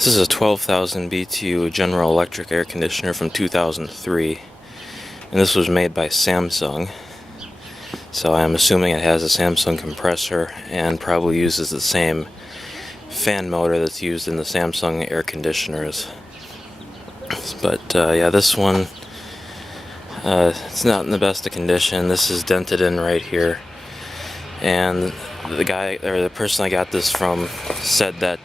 This is a 12,000 BTU General Electric air conditioner from 2003, and this was made by Samsung. So I'm assuming it has a Samsung compressor and probably uses the same fan motor that's used in the Samsung air conditioners. But yeah, this one, it's not in the best of condition. This is dented in right here, and the guy or the person I got this from said that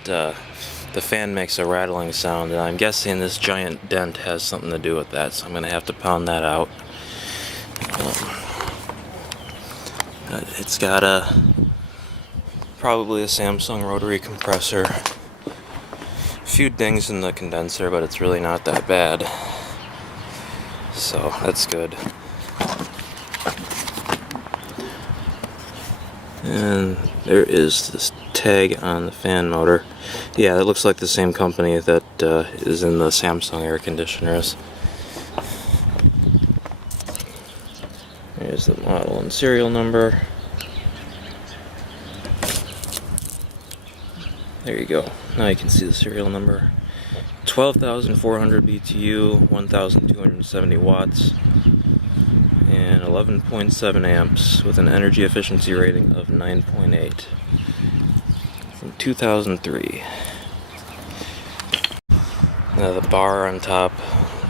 the fan makes a rattling sound, and I'm guessing this giant dent has something to do with that, so I'm going to have to pound that out. It's got probably a Samsung rotary compressor. A few dings in the condenser, but it's really not that bad. So that's good. And there is this tag on the fan motor. Yeah, it looks like the same company that is in the Samsung air conditioners. Here's the model and serial number. There you go. Now you can see the serial number. 12,400 BTU, 1,270 watts, and 11.7 amps with an energy efficiency rating of 9.8 from 2003. Now the bar on top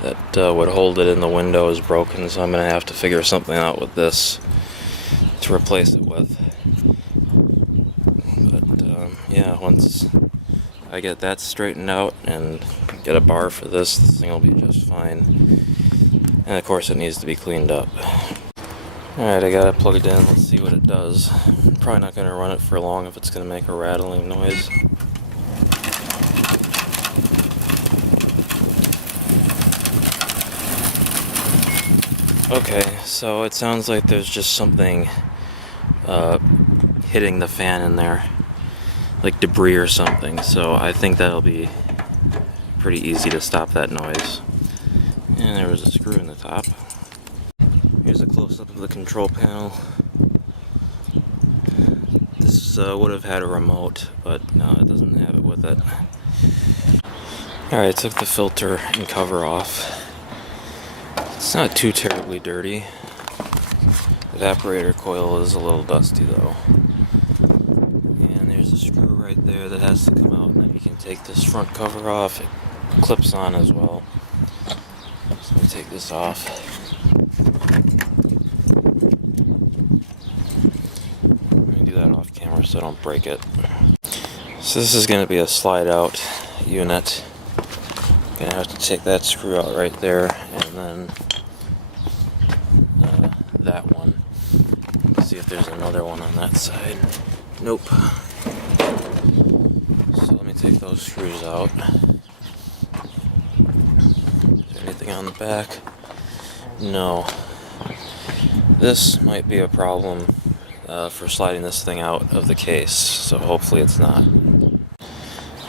that would hold it in the window is broken, so I'm going to have to figure something out with this to replace it with. But yeah, once I get that straightened out and get a bar for this thing will be just fine. And of course it needs to be cleaned up. Alright, I got it plugged in. Let's see what it does. I'm probably not going to run it for long if it's going to make a rattling noise. Okay, so it sounds like there's just something hitting the fan in there, like debris or something, so I think that'll be pretty easy to stop that noise. And there was a screw in the top. Here's a close-up of the control panel. This would have had a remote, but no, it doesn't have it with it. Alright, took the filter and cover off. It's not too terribly dirty. The evaporator coil is a little dusty though. And there's a screw right there that has to come out, and then you can take this front cover off. It clips on as well. So let me take this off. I'm going to do that off camera so I don't break it. So this is going to be a slide out unit. I'm going to have to take that screw out right there, and then that one. Let's see if there's another one on that side. Nope. So let me take those screws out. Is there anything on the back? No. This might be a problem for sliding this thing out of the case, so hopefully it's not.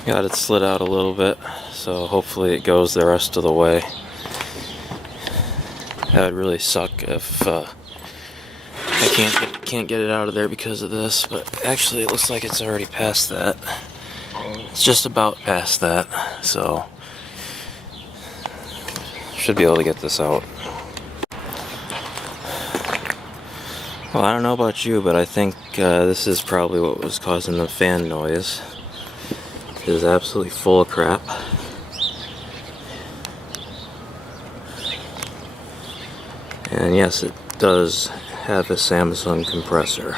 Got it slid out a little bit, so hopefully it goes the rest of the way. That would really suck if I can't get it out of there because of this, but actually it looks like it's already past that. It's just about past that, so should be able to get this out. Well, I don't know about you, but I think this is probably what was causing the fan noise. It is absolutely full of crap. And yes, it does have a Samsung compressor.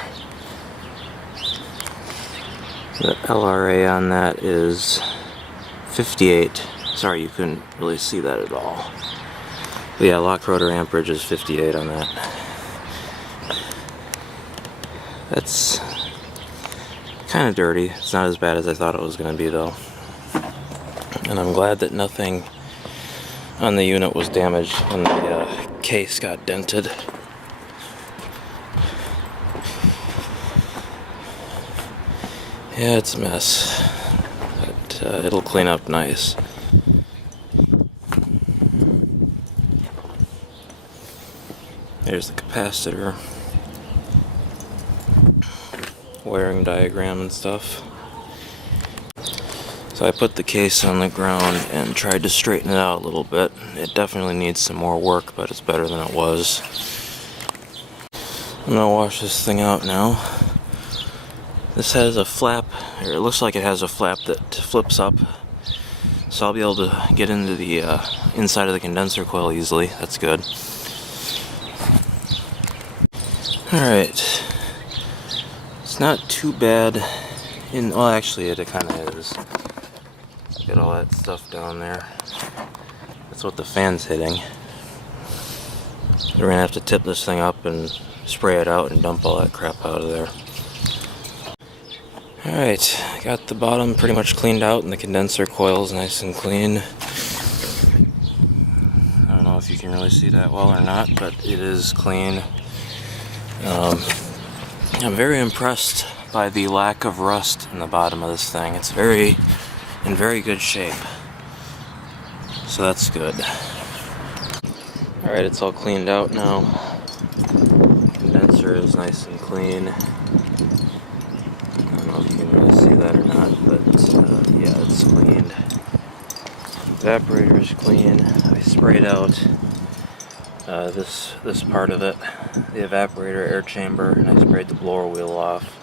The LRA on that is 58. Sorry, you couldn't really see that at all. But yeah, lock rotor amperage is 58 on that. That's kind of dirty. It's not as bad as I thought it was going to be though. And I'm glad that nothing on the unit was damaged when the case got dented. Yeah, it's a mess, but it'll clean up nice. There's the capacitor, wiring diagram and stuff. So I put the case on the ground and tried to straighten it out a little bit. It definitely needs some more work, but it's better than it was. I'm gonna wash this thing out now. This has a flap, or it looks like it has a flap that flips up. So I'll be able to get into the inside of the condenser coil easily. That's good. Alright. It's not too bad. Well, actually, it kind of is. Get all that stuff down there. That's what the fan's hitting. We're gonna have to tip this thing up and spray it out and dump all that crap out of there. Alright, got the bottom pretty much cleaned out and the condenser coil is nice and clean. I don't know if you can really see that well or not, but it is clean. I'm very impressed by the lack of rust in the bottom of this thing. It's in very good shape. So that's good. Alright, it's all cleaned out now. Condenser is nice and clean. I don't know if you can really see that or not, but yeah, it's cleaned. Evaporator is clean. I sprayed out this part of it, the evaporator air chamber, and I sprayed the blower wheel off,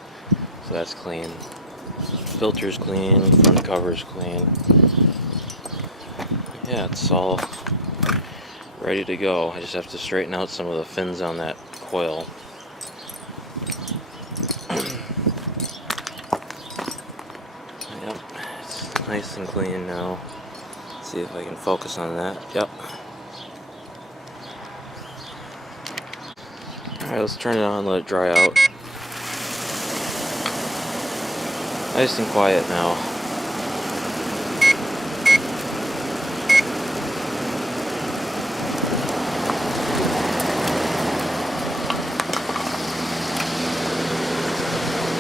so that's clean. Filter's clean, front cover's clean. Yeah, it's all ready to go. I just have to straighten out some of the fins on that coil. Yep, it's nice and clean now. Let's see if I can focus on that. Yep. Alright, let's turn it on and let it dry out. Nice and quiet now.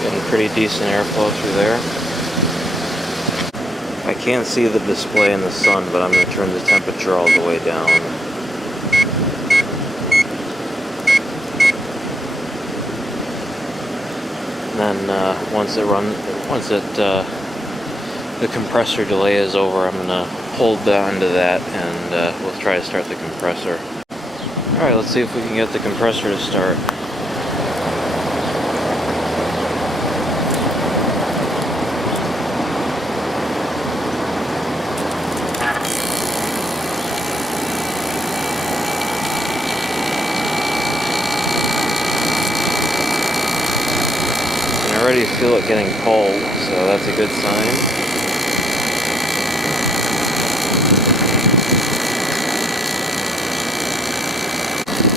Getting pretty decent airflow through there. I can't see the display in the sun, but I'm going to turn the temperature all the way down. And then once the compressor delay is over, I'm gonna hold on to that and we'll try to start the compressor. Alright, let's see if we can get the compressor to start. I already feel it getting cold, so that's a good sign.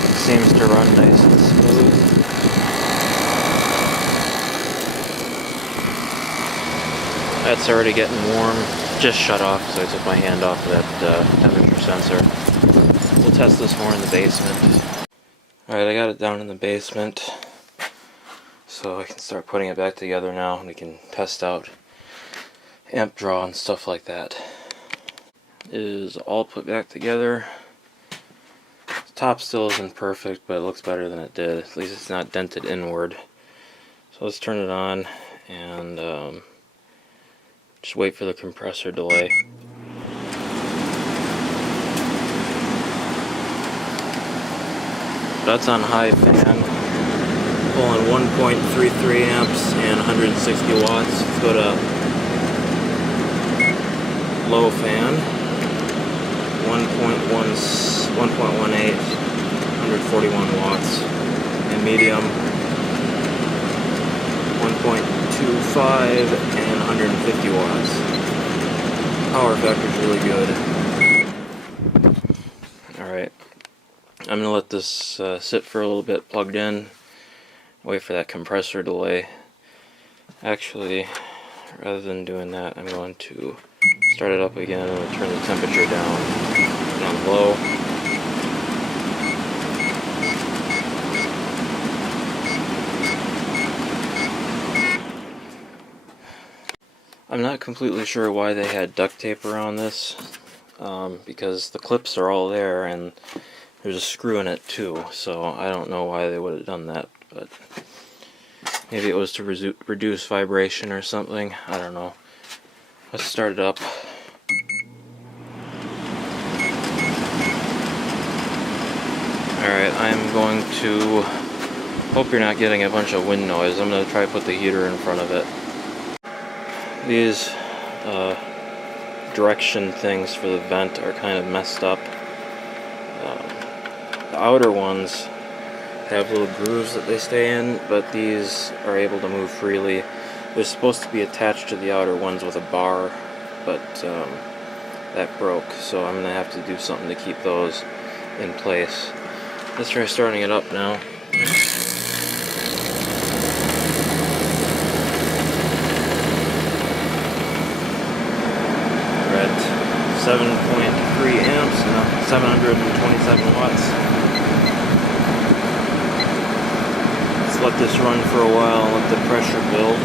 It seems to run nice and smooth. That's already getting warm. Just shut off because I took my hand off of that temperature sensor. We'll test this more in the basement. Alright, I got it down in the basement. So I can start putting it back together now, and we can test out amp draw and stuff like that. It is all put back together. The top still isn't perfect, but it looks better than it did. At least it's not dented inward. So let's turn it on and just wait for the compressor delay. That's on high fan. Pulling 1.33 amps and 160 watts. Let's go to low fan. 1.18, 141 watts. And medium, 1.25 and 150 watts. Power factor is really good. Alright. I'm going to let this sit for a little bit plugged in. Wait for that compressor delay. Actually, rather than doing that, I'm going to start it up again and we'll turn the temperature down low. I'm not completely sure why they had duct tape around this, because the clips are all there and there's a screw in it too, so I don't know why they would have done that. But maybe it was to reduce vibration or something. I don't know. Let's start it up. Alright, I'm going to... Hope you're not getting a bunch of wind noise. I'm going to try to put the heater in front of it. These direction things for the vent are kind of messed up. The outer ones have little grooves that they stay in, but these are able to move freely. They're supposed to be attached to the outer ones with a bar, but that broke, so I'm going to have to do something to keep those in place. Let's try starting it up now. We're at 7.3 amps and 727 watts. Let's let this run for a while and let the pressure build.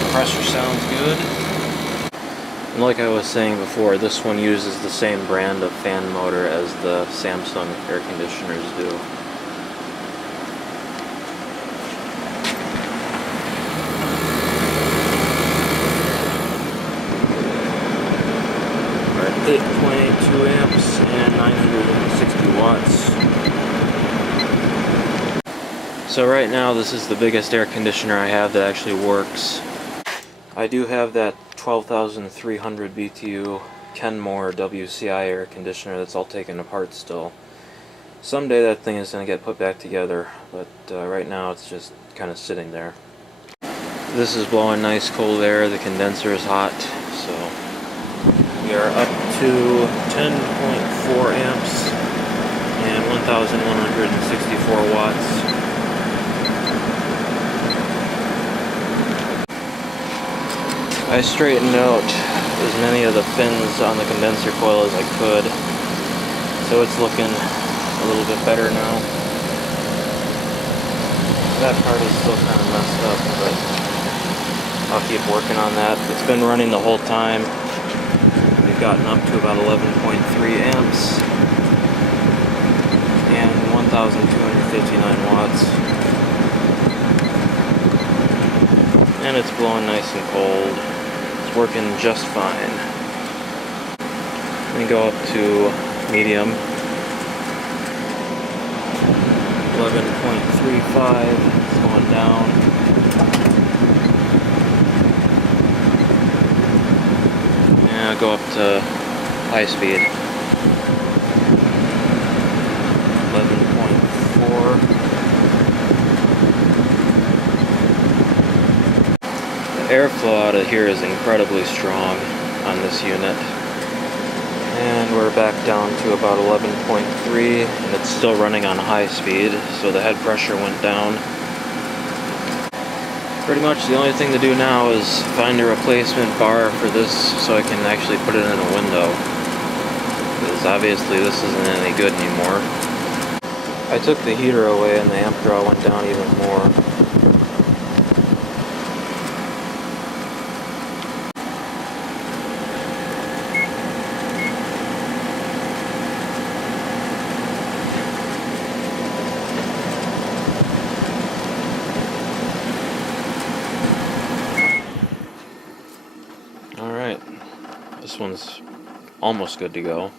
The pressure sounds good. And like I was saying before, this one uses the same brand of fan motor as the Samsung air conditioners do. We're at 8.2 amps and 960 watts. So right now this is the biggest air conditioner I have that actually works. I do have that 12,300 BTU Kenmore WCI air conditioner that's all taken apart still. Someday that thing is going to get put back together, but right now it's just kind of sitting there. This is blowing nice cold air, the condenser is hot, so we are up to 10.4 amps and 1,164 watts. I straightened out as many of the fins on the condenser coil as I could, so it's looking a little bit better now. That part is still kind of messed up, but I'll keep working on that. It's been running the whole time. We've gotten up to about 11.3 amps and 1,259 watts. And it's blowing nice and cold. Working just fine. Let me go up to medium. 11.35. It's going down. And I'll go up to high speed. 11.4. Airflow out of here is incredibly strong on this unit, and we're back down to about 11.3, and it's still running on high speed, so the head pressure went down. Pretty much the only thing to do now is find a replacement bar for this so I can actually put it in a window, because obviously this isn't any good anymore. I took the heater away and the amp draw went down even more. This one's almost good to go.